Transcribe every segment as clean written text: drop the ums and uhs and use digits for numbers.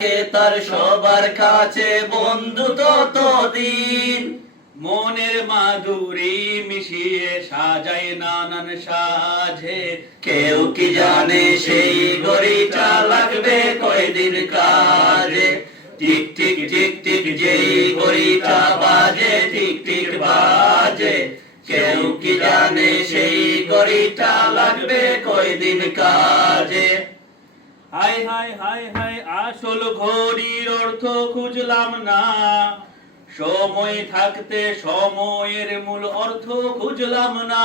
তার সবার কাছে বন্ধু ততদিন। মনের মাধুরী মিশিয়ে সাজায় নানান সাজে। কেউ কি জানে সেই ঘড়িটা লাগবে কয়দিন কাজে। টিক টিক টিক টিক যেই ঘড়িটা বাজে টিক টিক বাজে। কেউ কি জানে সেই ঘড়িটা লাগবে কয়দিন কাজে। হায় হায় হায় হায় আসল ঘড়ির অর্থ খুঁজলাম না, সময় থাকতে সময়ের মূল অর্থ খুঁজলাম না।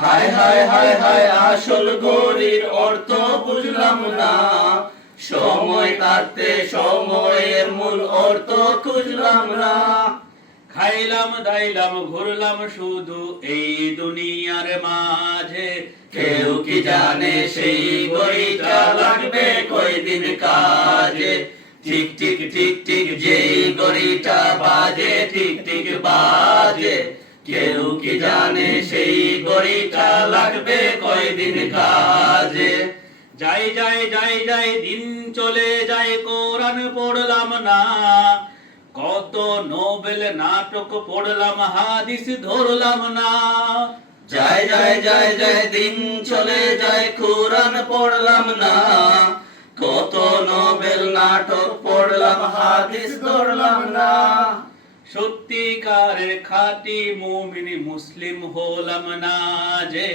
হায় হায় হায় হায় আসল ঘড়ির অর্থ বুঝলাম না, সময় থাকতে সময়ের মূল অর্থ খুঁজলাম না। খাইলাম দাইলাম ঘুরলাম শুধু এই দুনিয়ার মাঝে। কেউ কি জানে সেই ঘড়িটা লাগবে কয়দিন কাজে। ঠিক ঠিক ঠিক ঠিক যেই ঘড়িটা বাজে ঠিক ঠিক বাজে। কেউ কি জানে সেই ঘড়িটা লাগবে কয়দিন কাজে। যাই যাই যাই যাই দিন চলে যায় কোরআন পড়লাম না, কত নোবেল নাটক পড়লাম হাদিস ধরলাম না। যায় যায় যায় যায় দিন চলে যায় কোরআন পড়লাম না, কত নোবেল নাটক পড়লাম হাদিস ধরলাম না। সত্যিকারের খাঁটি মুমিন মুসলিম হলাম না যে।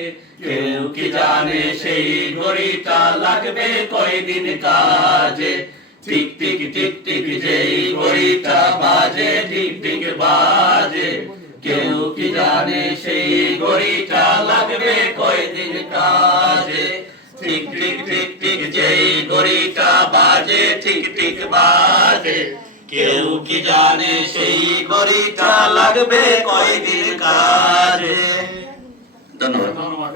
কেউ কি জানে সেই ঘড়িটা লাগবে কয়দিন কাজে। ঠিক ঠিক ঠিক ঠিক যেই ঘড়িটা বাজে ঠিক ঠিক বাজে। কেউ কি জানে সেই ঘড়িটা লাগবে কয়দিন কাজে। ঠিক ঠিক ঠিক ঠিক যেই ঘড়িটা বাজে ঠিক ঠিক বাজে। কেউ কি জানে সেই ঘড়িটা লাগবে কয়দিন কাজে। ধন্যবাদ।